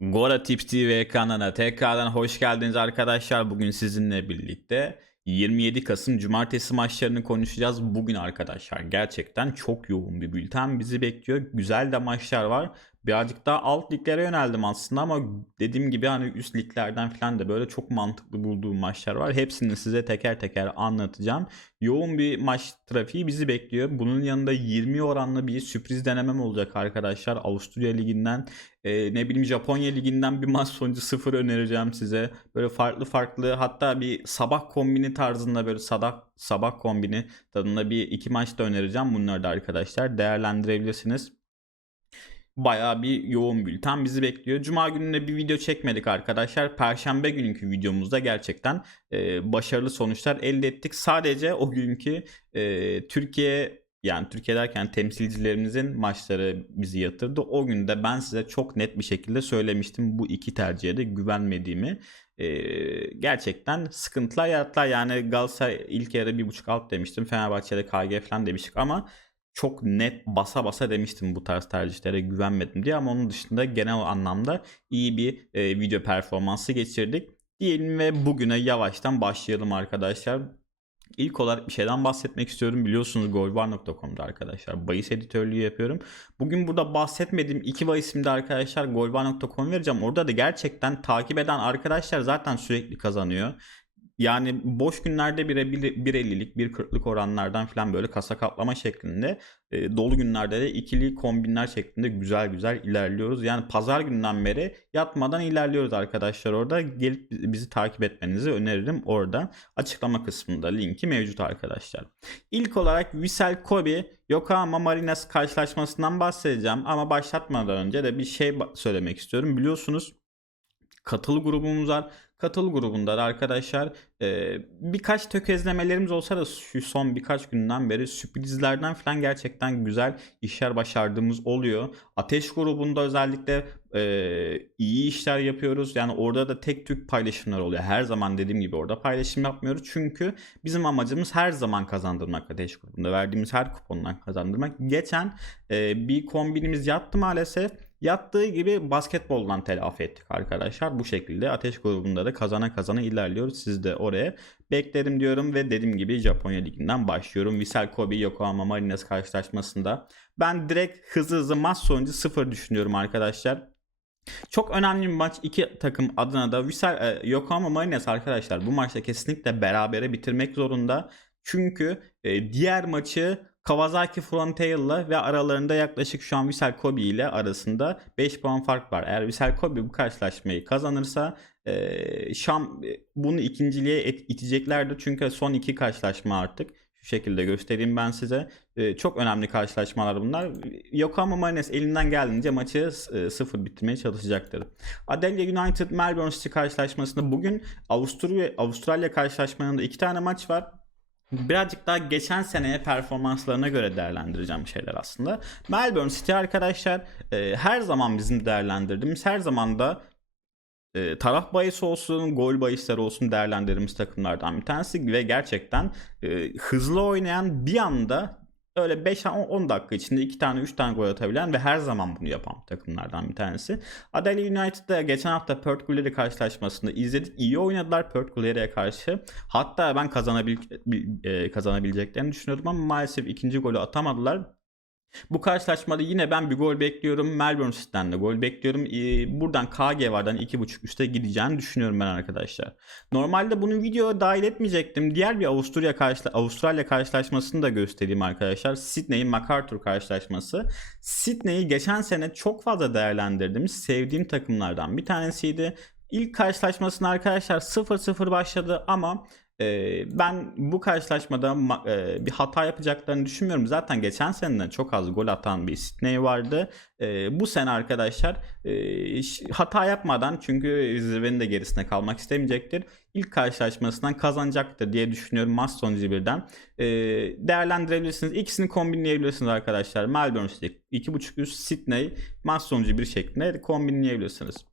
Gora Tips TV kanalına tekrardan hoş geldiniz arkadaşlar. Bugün sizinle birlikte 27 Kasım Cumartesi maçlarını konuşacağız. Bugün arkadaşlar gerçekten çok yoğun bir bülten bizi bekliyor. Güzel de maçlar var. Birazcık daha alt liglere yöneldim aslında ama dediğim gibi hani üst liglerden falan da böyle çok mantıklı bulduğum maçlar var. Hepsini size teker teker anlatacağım. Yoğun bir maç trafiği bizi bekliyor. Bunun yanında 20 oranlı bir sürpriz denemem olacak arkadaşlar. Avusturya Ligi'nden e, ne bileyim Japonya Ligi'nden bir maç sonucu sıfır önereceğim size. Böyle farklı farklı hatta bir sabah kombini tarzında böyle sabah, sabah kombini tadında bir iki maç da önereceğim. Bunları da arkadaşlar değerlendirebilirsiniz bayağı bir yoğun bülten bizi bekliyor. Cuma gününde bir video çekmedik arkadaşlar. Perşembe günkü videomuzda gerçekten e, başarılı sonuçlar elde ettik. Sadece o günkü e, Türkiye yani Türkiye derken temsilcilerimizin maçları bizi yatırdı. O günde ben size çok net bir şekilde söylemiştim bu iki tercihe de güvenmediğimi. Ee, gerçekten sıkıntılar yarattılar. Yani Galatasaray ilk yarı bir buçuk alt demiştim. Fenerbahçe'de KG falan demiştik ama çok net basa basa demiştim bu tarz tercihlere güvenmedim diye ama onun dışında genel anlamda iyi bir e, video performansı geçirdik. Diyelim ve bugüne yavaştan başlayalım arkadaşlar. İlk olarak bir şeyden bahsetmek istiyorum. Biliyorsunuz golbar.com'da arkadaşlar bahis editörlüğü yapıyorum. Bugün burada bahsetmediğim iki bahisimde arkadaşlar golbar.com vereceğim. Orada da gerçekten takip eden arkadaşlar zaten sürekli kazanıyor. Yani boş günlerde 1.50'lik 1.40'lık oranlardan falan böyle kasa kaplama şeklinde e, dolu günlerde de ikili kombinler şeklinde güzel güzel ilerliyoruz. Yani pazar günden beri yatmadan ilerliyoruz arkadaşlar orada. Gelip bizi takip etmenizi öneririm orada. Açıklama kısmında linki mevcut arkadaşlar. İlk olarak Vissel Kobe Yokohama Marinas karşılaşmasından bahsedeceğim ama başlatmadan önce de bir şey söylemek istiyorum. Biliyorsunuz katıl grubumuz var. Katıl grubunda da arkadaşlar e, birkaç tökezlemelerimiz olsa da şu son birkaç günden beri sürprizlerden falan gerçekten güzel işler başardığımız oluyor. Ateş grubunda özellikle e, iyi işler yapıyoruz. Yani orada da tek tük paylaşımlar oluyor. Her zaman dediğim gibi orada paylaşım yapmıyoruz. Çünkü bizim amacımız her zaman kazandırmak Ateş grubunda. Verdiğimiz her kupondan kazandırmak. Geçen e, bir kombinimiz yattı maalesef Yattığı gibi basketboldan telafi ettik arkadaşlar. Bu şekilde ateş grubunda da kazana kazana ilerliyoruz. Siz de oraya beklerim diyorum ve dediğim gibi Japonya Ligi'nden başlıyorum. Vissel Kobe Yokohama Marinas karşılaşmasında. Ben direkt hızlı hızlı maç sonucu sıfır düşünüyorum arkadaşlar. Çok önemli bir maç. iki takım adına da Vissel, e, Yokohama Marinas arkadaşlar bu maçta kesinlikle berabere bitirmek zorunda. Çünkü e, diğer maçı Kawasaki Frontale'la ve aralarında yaklaşık şu an Vissel Kobe ile arasında 5 puan fark var. Eğer Vissel Kobe bu karşılaşmayı kazanırsa e, Şam e, bunu ikinciliğe et, iteceklerdir. Çünkü son iki karşılaşma artık. Şu şekilde göstereyim ben size. E, çok önemli karşılaşmalar bunlar. Yokohama Marinas elinden geldiğince maçı e, sıfır bitirmeye çalışacaktır. Adelaide United Melbourne City karşılaşmasında bugün Avusturya Avustralya karşılaşmalarında iki tane maç var birazcık daha geçen seneye performanslarına göre değerlendireceğim şeyler aslında. Melbourne City arkadaşlar e, her zaman bizim değerlendirdiğimiz her zaman da e, taraf bahis olsun, gol bahisleri olsun değerlendirdiğimiz takımlardan bir tanesi ve gerçekten e, hızlı oynayan bir anda öyle 5-10 dakika içinde 2 tane 3 tane gol atabilen ve her zaman bunu yapan takımlardan bir tanesi. Adelaide United'da geçen hafta Perth Glory karşılaşmasında izledik. İyi oynadılar Perth Glory'e karşı. Hatta ben kazanabil e, kazanabileceklerini düşünüyordum ama maalesef ikinci golü atamadılar. Bu karşılaşmada yine ben bir gol bekliyorum. Melbourne City'den de gol bekliyorum. Ee, buradan KG vardan 2.5 üste gideceğini düşünüyorum ben arkadaşlar. Normalde bunu videoya dahil etmeyecektim. Diğer bir Avusturya karşıla Avustralya karşılaşmasını da göstereyim arkadaşlar. Sydney MacArthur karşılaşması. Sydney'i geçen sene çok fazla değerlendirdiğim, sevdiğim takımlardan bir tanesiydi. İlk karşılaşmasını arkadaşlar 0-0 başladı ama ben bu karşılaşmada bir hata yapacaklarını düşünmüyorum. Zaten geçen seneden çok az gol atan bir Sydney vardı. Bu sene arkadaşlar hata yapmadan çünkü zirvenin de gerisine kalmak istemeyecektir. İlk karşılaşmasından kazanacaktır diye düşünüyorum maç sonucu birden. Değerlendirebilirsiniz. İkisini kombinleyebilirsiniz arkadaşlar. Melbourne City 2.5 üst Sydney maç sonucu bir şeklinde kombinleyebilirsiniz.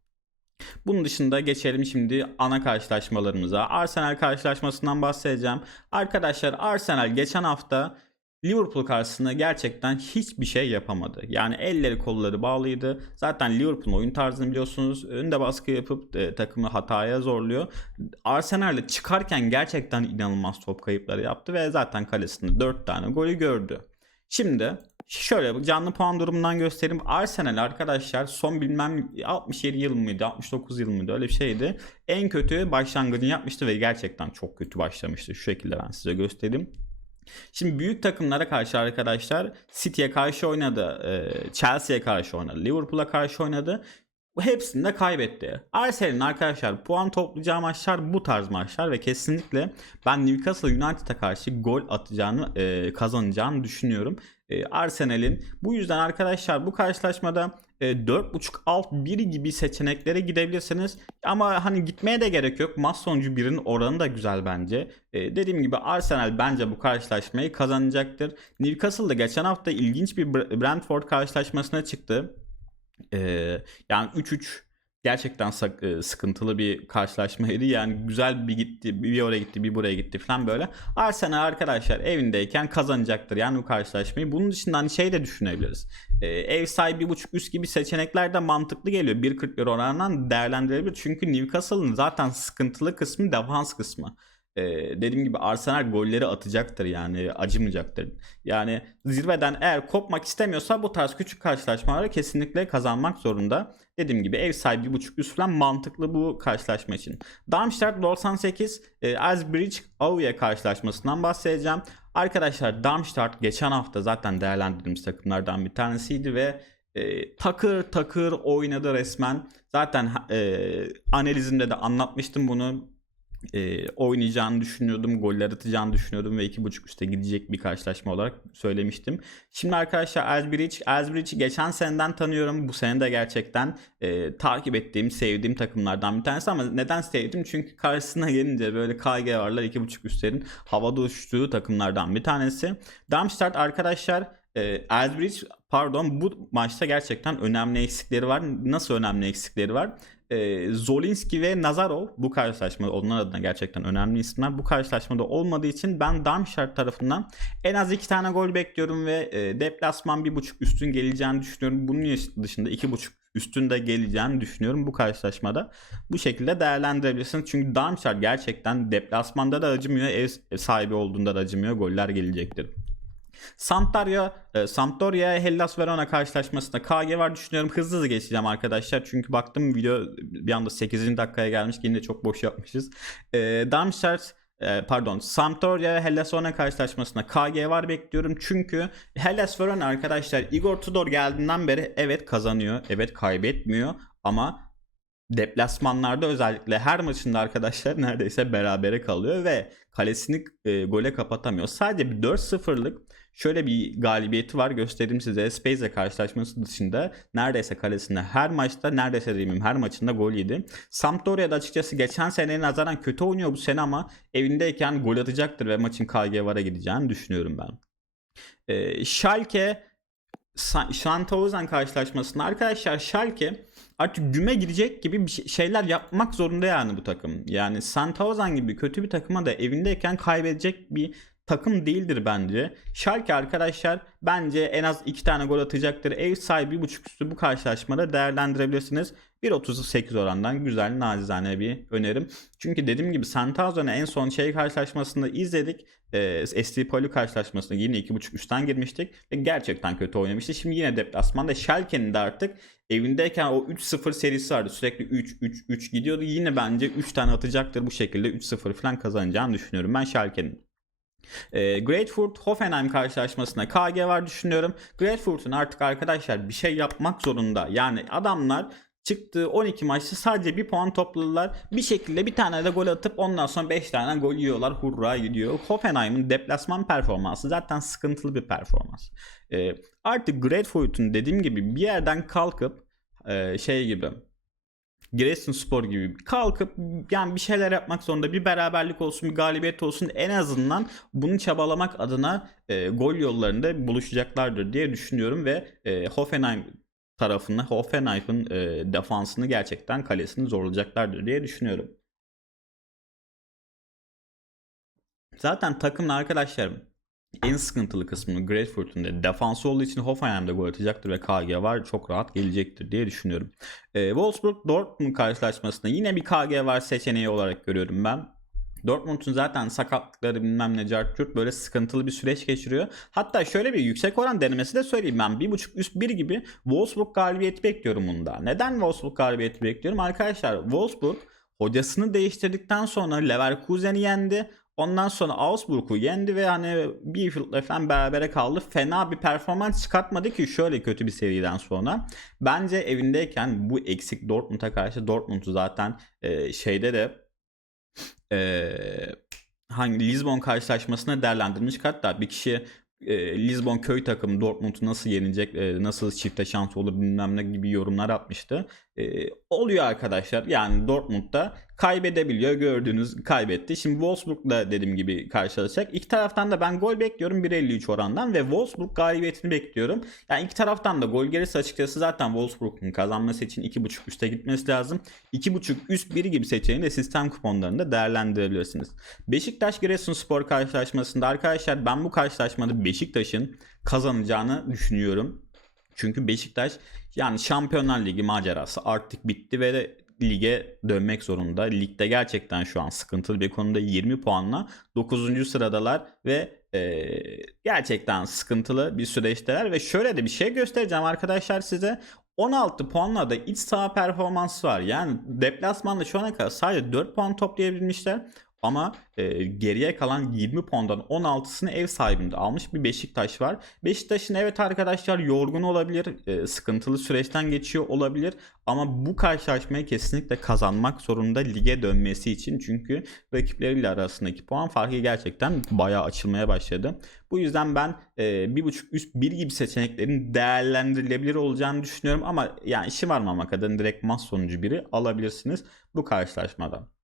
Bunun dışında geçelim şimdi ana karşılaşmalarımıza. Arsenal karşılaşmasından bahsedeceğim. Arkadaşlar Arsenal geçen hafta Liverpool karşısında gerçekten hiçbir şey yapamadı. Yani elleri kolları bağlıydı. Zaten Liverpool'un oyun tarzını biliyorsunuz. Önde baskı yapıp e, takımı hataya zorluyor. Arsenal'le çıkarken gerçekten inanılmaz top kayıpları yaptı ve zaten kalesinde 4 tane golü gördü. Şimdi şöyle canlı puan durumundan göstereyim. Arsenal arkadaşlar son bilmem 67 yıl mıydı 69 yıl mıydı öyle bir şeydi. En kötü başlangıcını yapmıştı ve gerçekten çok kötü başlamıştı. Şu şekilde ben size göstereyim. Şimdi büyük takımlara karşı arkadaşlar City'ye karşı oynadı, e, Chelsea'ye karşı oynadı, Liverpool'a karşı oynadı. Hepsini de kaybetti. Arsenal'in arkadaşlar puan toplayacağı maçlar bu tarz maçlar ve kesinlikle ben Newcastle United'a karşı gol atacağını, e, kazanacağını düşünüyorum. E, Arsenal'in bu yüzden arkadaşlar bu karşılaşmada e, 4.5 alt 1 gibi seçeneklere gidebilirsiniz. Ama hani gitmeye de gerek yok. Maç sonucu 1'in oranı da güzel bence. E, dediğim gibi Arsenal bence bu karşılaşmayı kazanacaktır. Newcastle da geçen hafta ilginç bir Brentford karşılaşmasına çıktı. E, yani 3-3 gerçekten e, sıkıntılı bir karşılaşmaydı. Yani güzel bir gitti, bir oraya gitti, bir buraya gitti falan böyle. Arsenal arkadaşlar evindeyken kazanacaktır yani bu karşılaşmayı. Bunun dışında hani şey de düşünebiliriz. Ee, ev sahibi 1.5 üst gibi seçenekler de mantıklı geliyor. 1.40 lira oranından değerlendirebilir. Çünkü Newcastle'ın zaten sıkıntılı kısmı defans kısmı. Ee, dediğim gibi Arsenal golleri atacaktır yani acımayacaktır. Yani zirveden eğer kopmak istemiyorsa bu tarz küçük karşılaşmaları kesinlikle kazanmak zorunda. Dediğim gibi ev sahibi buçuk üst falan mantıklı bu karşılaşma için. Darmstadt 98 e, Asbridge Aue karşılaşmasından bahsedeceğim. Arkadaşlar Darmstadt geçen hafta zaten değerlendirdiğimiz takımlardan bir tanesiydi ve e, takır takır oynadı resmen. Zaten e, analizimde de anlatmıştım bunu e, oynayacağını düşünüyordum. Goller atacağını düşünüyordum ve 2.5 üste gidecek bir karşılaşma olarak söylemiştim. Şimdi arkadaşlar Asbridge, Asbridge'i geçen seneden tanıyorum. Bu sene de gerçekten e, takip ettiğim, sevdiğim takımlardan bir tanesi ama neden sevdim? Çünkü karşısına gelince böyle KG varlar 2.5 üstlerin havada uçtuğu takımlardan bir tanesi. Darmstadt arkadaşlar e, Asbridge pardon bu maçta gerçekten önemli eksikleri var. Nasıl önemli eksikleri var? E, Zolinski ve Nazarov bu karşılaşmada onlar adına gerçekten önemli isimler. Bu karşılaşmada olmadığı için ben Darmstadt tarafından en az iki tane gol bekliyorum ve e, deplasman bir buçuk üstün geleceğini düşünüyorum. Bunun dışında iki buçuk üstünde geleceğini düşünüyorum bu karşılaşmada. Bu şekilde değerlendirebilirsiniz. Çünkü Darmstadt gerçekten deplasmanda da acımıyor, ev sahibi olduğunda da acımıyor. Goller gelecektir. Sampdoria, e, Sampdoria Hellas Verona karşılaşmasında KG var düşünüyorum. Hızlı hızlı geçeceğim arkadaşlar. Çünkü baktım video bir anda 8. dakikaya gelmiş. Yine çok boş yapmışız. E, Darmstadt e, pardon Sampdoria Hellas Verona karşılaşmasında KG var bekliyorum. Çünkü Hellas Verona arkadaşlar Igor Tudor geldiğinden beri evet kazanıyor. Evet kaybetmiyor. Ama deplasmanlarda özellikle her maçında arkadaşlar neredeyse berabere kalıyor ve kalesini e, gole kapatamıyor. Sadece bir 4-0'lık şöyle bir galibiyeti var göstereyim size. Spezia karşılaşması dışında neredeyse kalesinde her maçta neredeyse demeyeyim her maçında gol yedi. Sampdoria'da açıkçası geçen seneye nazaran kötü oynuyor bu sene ama evindeyken gol atacaktır ve maçın KG VAR'a gideceğini düşünüyorum ben. Ee, Schalke Sandhausen karşılaşmasında arkadaşlar Schalke artık güme gidecek gibi bir şeyler yapmak zorunda yani bu takım. Yani Sandhausen gibi kötü bir takıma da evindeyken kaybedecek bir takım değildir bence. Schalke arkadaşlar bence en az 2 tane gol atacaktır. Ev sahibi 1.5 üstü bu karşılaşmada değerlendirebilirsiniz. 1.38 orandan güzel nazizane bir önerim. Çünkü dediğim gibi Santazon'u en son şey karşılaşmasında izledik. E, ST Poli karşılaşmasında yine 2.5 üstten girmiştik ve gerçekten kötü oynamıştı. Şimdi yine deplasmanda Schalke'nin de artık evindeyken o 3-0 serisi vardı. Sürekli 3-3-3 gidiyordu. Yine bence 3 tane atacaktır bu şekilde 3-0 falan kazanacağını düşünüyorum ben Schalke'nin. E, Greatfurt Hoffenheim karşılaşmasında KG var düşünüyorum. Greatfurt'un artık arkadaşlar bir şey yapmak zorunda. Yani adamlar çıktığı 12 maçta sadece bir puan topladılar. Bir şekilde bir tane de gol atıp ondan sonra 5 tane gol yiyorlar. Hurra gidiyor. Hoffenheim'in deplasman performansı zaten sıkıntılı bir performans. E, artık Greatfurt'un dediğim gibi bir yerden kalkıp e, şey gibi Giresunspor gibi kalkıp yani bir şeyler yapmak zorunda bir beraberlik olsun bir galibiyet olsun en azından bunu çabalamak adına e, gol yollarında buluşacaklardır diye düşünüyorum ve e, Hoffenheim tarafını Hoffenheim'in e, defansını gerçekten kalesini zorlayacaklardır diye düşünüyorum. Zaten takımla arkadaşlarım en sıkıntılı kısmını Grapefruit'un da defansı olduğu için Hoffenheim'de gol atacaktır ve KG var çok rahat gelecektir diye düşünüyorum. Ee, Wolfsburg Dortmund karşılaşmasında yine bir KG var seçeneği olarak görüyorum ben. Dortmund'un zaten sakatlıkları bilmem ne cartçurt böyle sıkıntılı bir süreç geçiriyor. Hatta şöyle bir yüksek oran denemesi de söyleyeyim ben. 1.5 üst 1 gibi Wolfsburg galibiyeti bekliyorum bunda. Neden Wolfsburg galibiyeti bekliyorum? Arkadaşlar Wolfsburg hocasını değiştirdikten sonra Leverkusen'i yendi. Ondan sonra Augsburg'u yendi ve hani Bielefield'le falan berabere kaldı. Fena bir performans çıkartmadı ki şöyle kötü bir seriden sonra. Bence evindeyken bu eksik Dortmund'a karşı Dortmund'u zaten e, şeyde de e, hangi Lisbon karşılaşmasına değerlendirmiş. Hatta bir kişi e, Lisbon köy takımı Dortmund'u nasıl yenecek, e, nasıl çifte şans olur bilmem ne gibi yorumlar atmıştı. E, oluyor arkadaşlar. Yani Dortmund'da kaybedebiliyor. Gördüğünüz kaybetti. Şimdi Wolfsburg'la dediğim gibi karşılaşacak. İki taraftan da ben gol bekliyorum 1.53 orandan ve Wolfsburg galibiyetini bekliyorum. Yani iki taraftan da gol gelirse açıkçası zaten Wolfsburg'un kazanması için 2.5 üste gitmesi lazım. 2.5 üst 1 gibi seçeneği de sistem kuponlarında değerlendirebilirsiniz. Beşiktaş Giresunspor karşılaşmasında arkadaşlar ben bu karşılaşmada Beşiktaş'ın kazanacağını düşünüyorum. Çünkü Beşiktaş yani Şampiyonlar Ligi macerası artık bitti ve lige dönmek zorunda. Ligde gerçekten şu an sıkıntılı bir konuda 20 puanla 9. sıradalar ve e, gerçekten sıkıntılı bir süreçteler ve şöyle de bir şey göstereceğim arkadaşlar size. 16 puanla da iç saha performansı var. Yani deplasmanda şu ana kadar sadece 4 puan toplayabilmişler. Ama e, geriye kalan 20 puandan 16'sını ev sahibinde almış bir Beşiktaş var. Beşiktaş'ın evet arkadaşlar yorgun olabilir, e, sıkıntılı süreçten geçiyor olabilir. Ama bu karşılaşmayı kesinlikle kazanmak zorunda lige dönmesi için. Çünkü rakipleriyle arasındaki puan farkı gerçekten bayağı açılmaya başladı. Bu yüzden ben e, 1.5 üst 1 gibi seçeneklerin değerlendirilebilir olacağını düşünüyorum. Ama yani şımarmamak adına direkt mas sonucu biri alabilirsiniz bu karşılaşmadan.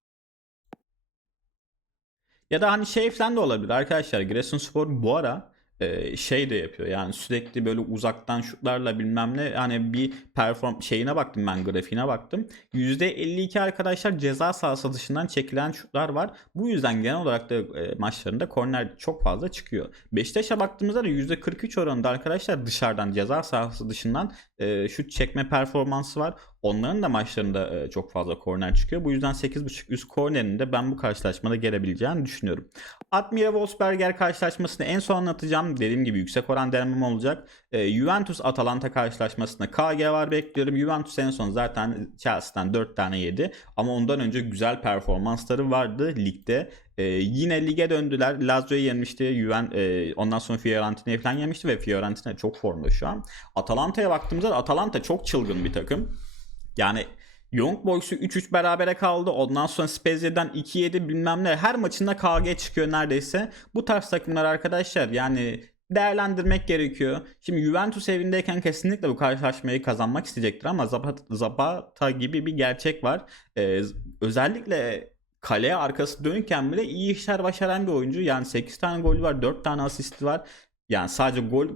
Ya da hani şey falan da olabilir arkadaşlar. Giresunspor bu ara e, şey de yapıyor. Yani sürekli böyle uzaktan şutlarla bilmem ne hani bir perform şeyine baktım ben grafiğine baktım. %52 arkadaşlar ceza sahası dışından çekilen şutlar var. Bu yüzden genel olarak da e, maçlarında korner çok fazla çıkıyor. Beşiktaş'a baktığımızda da %43 oranında arkadaşlar dışarıdan ceza sahası dışından e, şut çekme performansı var. Onların da maçlarında e, çok fazla korner çıkıyor. Bu yüzden 8.5 üst kornerinde ben bu karşılaşmada gelebileceğini düşünüyorum. Admira Wolfsberger karşılaşmasını en son anlatacağım. Dediğim gibi yüksek oran denemem olacak. E, Juventus Atalanta karşılaşmasında KG var bekliyorum. Juventus en son zaten Chelsea'den 4 tane yedi. Ama ondan önce güzel performansları vardı ligde. Ee, yine lige döndüler. Lazio'yu yenmişti. Juven, e, ondan sonra Fiorentina'yı falan yemişti ve Fiorentina çok formda şu an. Atalanta'ya baktığımızda Atalanta çok çılgın bir takım. Yani Young Boys'u 3-3 berabere kaldı. Ondan sonra Spezia'dan 2-7 bilmem ne. Her maçında KG çıkıyor neredeyse. Bu tarz takımlar arkadaşlar yani değerlendirmek gerekiyor. Şimdi Juventus evindeyken kesinlikle bu karşılaşmayı kazanmak isteyecektir ama Zapata, Zapata gibi bir gerçek var. Ee, özellikle kaleye arkası dönükken bile iyi işler başaran bir oyuncu. Yani 8 tane golü var, 4 tane asisti var. Yani sadece gol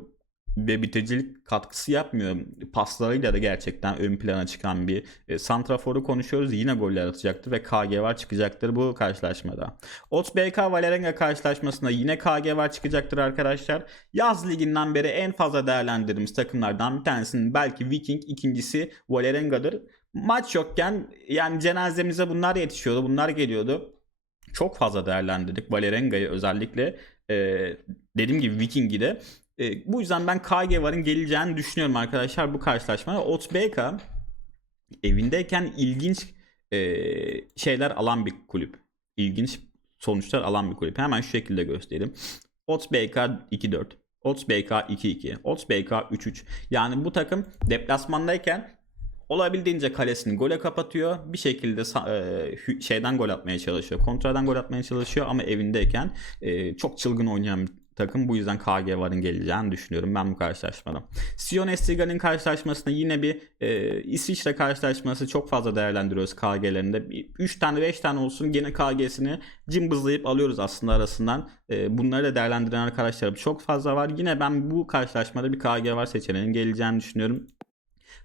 ve bitiricilik katkısı yapmıyor. Paslarıyla da gerçekten ön plana çıkan bir e, santraforu konuşuyoruz. Yine goller atacaktır ve KG var çıkacaktır bu karşılaşmada. Ots BK Valerenga karşılaşmasında yine KG var çıkacaktır arkadaşlar. Yaz liginden beri en fazla değerlendirdiğimiz takımlardan bir tanesinin belki Viking, ikincisi Valerenga'dır. Maç yokken yani cenazemize bunlar yetişiyordu, bunlar geliyordu. Çok fazla değerlendirdik Valerenga'yı özellikle. Ee, dediğim gibi Viking'i de. E, bu yüzden ben KG varın geleceğini düşünüyorum arkadaşlar bu karşılaşmaya. OTBK evindeyken ilginç e, şeyler alan bir kulüp. İlginç sonuçlar alan bir kulüp. Hemen şu şekilde göstereyim. OTBK 2-4. OTBK 2-2. OTBK 3-3. Yani bu takım deplasmandayken olabildiğince kalesini gole kapatıyor. Bir şekilde e, şeyden gol atmaya çalışıyor. Kontradan gol atmaya çalışıyor ama evindeyken e, çok çılgın oynayan takım. Bu yüzden KG varın geleceğini düşünüyorum ben bu karşılaşmada. Sion Estiga'nın karşılaşmasında yine bir e, İsviçre karşılaşması çok fazla değerlendiriyoruz KG'lerinde. 3 tane 5 tane olsun gene KG'sini cımbızlayıp alıyoruz aslında arasından. E, bunları da değerlendiren arkadaşlarım çok fazla var. Yine ben bu karşılaşmada bir KG var seçeneğinin geleceğini düşünüyorum.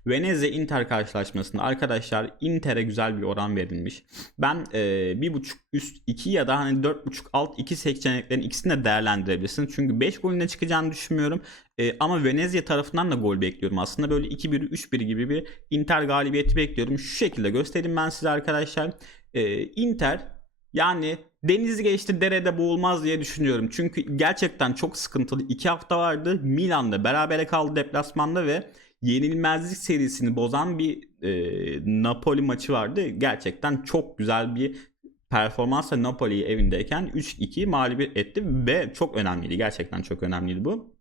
Venezia Inter karşılaşmasında arkadaşlar Inter'e güzel bir oran verilmiş. Ben e, bir buçuk üst 2 ya da hani 4.5 alt 2 seçeneklerin ikisini de değerlendirebilirsiniz. Çünkü 5 golüne çıkacağını düşünmüyorum. E, ama Venezia tarafından da gol bekliyorum. Aslında böyle 2-1 3-1 gibi bir Inter galibiyeti bekliyorum. Şu şekilde göstereyim ben size arkadaşlar. E, Inter yani deniz geçti derede boğulmaz diye düşünüyorum. Çünkü gerçekten çok sıkıntılı. 2 hafta vardı. Milan'da berabere kaldı deplasmanda ve yenilmezlik serisini bozan bir e, Napoli maçı vardı. Gerçekten çok güzel bir performansla Napoli'yi evindeyken 3-2 mağlup etti ve çok önemliydi. Gerçekten çok önemliydi bu.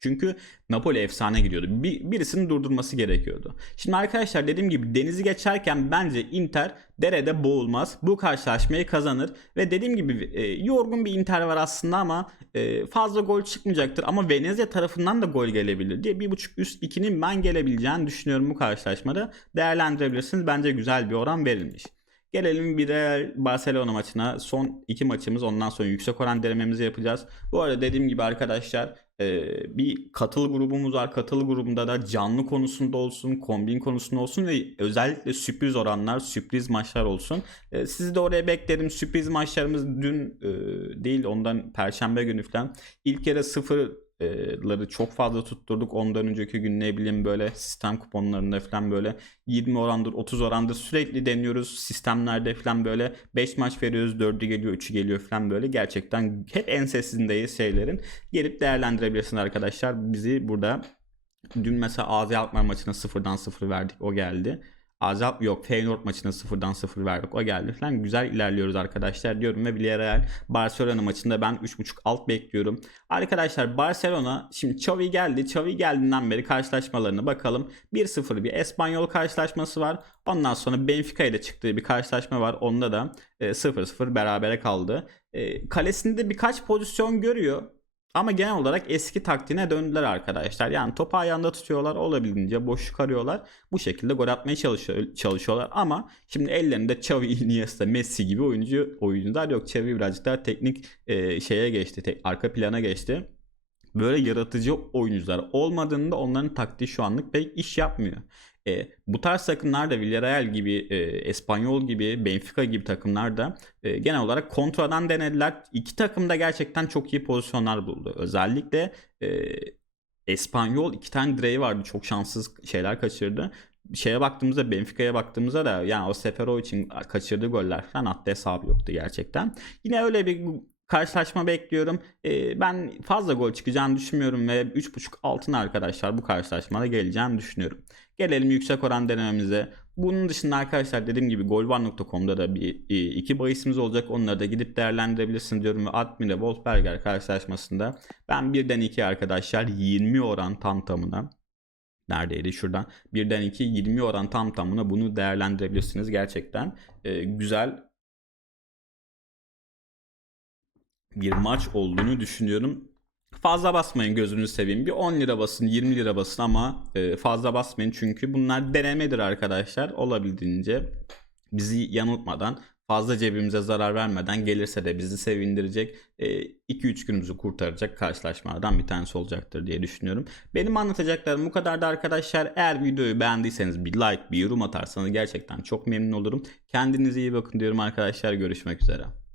Çünkü Napoli efsane gidiyordu. Bir, birisini durdurması gerekiyordu. Şimdi arkadaşlar dediğim gibi denizi geçerken bence Inter derede boğulmaz. Bu karşılaşmayı kazanır. Ve dediğim gibi e, yorgun bir Inter var aslında ama e, fazla gol çıkmayacaktır. Ama Venezia tarafından da gol gelebilir diye bir buçuk üst 2'nin ben gelebileceğini düşünüyorum bu karşılaşmada. Değerlendirebilirsiniz. Bence güzel bir oran verilmiş. Gelelim bir Real Barcelona maçına. Son iki maçımız ondan sonra yüksek oran denememizi yapacağız. Bu arada dediğim gibi arkadaşlar e, bir katıl grubumuz var. Katıl grubunda da canlı konusunda olsun, kombin konusunda olsun ve özellikle sürpriz oranlar, sürpriz maçlar olsun. E, sizi de oraya beklerim. Sürpriz maçlarımız dün e, değil ondan perşembe günü falan. İlk yarı sıfır ları çok fazla tutturduk. Ondan önceki gün ne bileyim böyle sistem kuponlarında falan böyle 20 orandır 30 orandır sürekli deniyoruz. Sistemlerde falan böyle 5 maç veriyoruz 4'ü geliyor 3'ü geliyor falan böyle. Gerçekten hep en sessizindeyiz şeylerin. Gelip değerlendirebilirsiniz arkadaşlar. Bizi burada dün mesela Azi Alkmaar maçına 0'dan 0 verdik o geldi. Azap yok. Feyenoord maçına 0'dan 0 verdik. O geldi falan. Güzel ilerliyoruz arkadaşlar diyorum ve Villarreal Barcelona maçında ben 3.5 alt bekliyorum. Arkadaşlar Barcelona şimdi Xavi geldi. Xavi geldiğinden beri karşılaşmalarına bakalım. 1-0 bir Espanyol karşılaşması var. Ondan sonra Benfica ile çıktığı bir karşılaşma var. Onda da 0-0 berabere kaldı. E, kalesinde birkaç pozisyon görüyor. Ama genel olarak eski taktiğine döndüler arkadaşlar. Yani topu ayağında tutuyorlar olabildiğince boş çıkarıyorlar. Bu şekilde gol atmaya çalışıyor, çalışıyorlar. Ama şimdi ellerinde Xavi, Iniesta, Messi gibi oyuncu oyuncular yok. Xavi birazcık daha teknik e, şeye geçti. Tek, arka plana geçti. Böyle yaratıcı oyuncular olmadığında onların taktiği şu anlık pek iş yapmıyor. E, bu tarz takımlar da Villarreal gibi, e, Espanyol gibi, Benfica gibi takımlar da e, genel olarak kontradan denediler. İki takım da gerçekten çok iyi pozisyonlar buldu. Özellikle e, Espanyol iki tane direği vardı. Çok şanssız şeyler kaçırdı. Şeye baktığımızda Benfica'ya baktığımızda da yani o Sefero için kaçırdığı goller falan attı hesabı yoktu gerçekten. Yine öyle bir karşılaşma bekliyorum. Ee, ben fazla gol çıkacağını düşünmüyorum ve 3.5 altın arkadaşlar bu karşılaşmada geleceğini düşünüyorum. Gelelim yüksek oran denememize. Bunun dışında arkadaşlar dediğim gibi golvar.com'da da bir iki bahisimiz olacak. Onları da gidip değerlendirebilirsiniz diyorum ve Admire Wolfberger karşılaşmasında ben birden iki arkadaşlar 20 oran tam tamına neredeydi şuradan birden 2 20 oran tam tamına bunu değerlendirebilirsiniz gerçekten e, güzel bir maç olduğunu düşünüyorum. Fazla basmayın gözünüzü seveyim. Bir 10 lira basın 20 lira basın ama e, fazla basmayın çünkü bunlar denemedir arkadaşlar. Olabildiğince bizi yanıltmadan fazla cebimize zarar vermeden gelirse de bizi sevindirecek 2-3 e, günümüzü kurtaracak karşılaşmalardan bir tanesi olacaktır diye düşünüyorum. Benim anlatacaklarım bu kadardı arkadaşlar. Eğer videoyu beğendiyseniz bir like bir yorum atarsanız gerçekten çok memnun olurum. Kendinize iyi bakın diyorum arkadaşlar. Görüşmek üzere.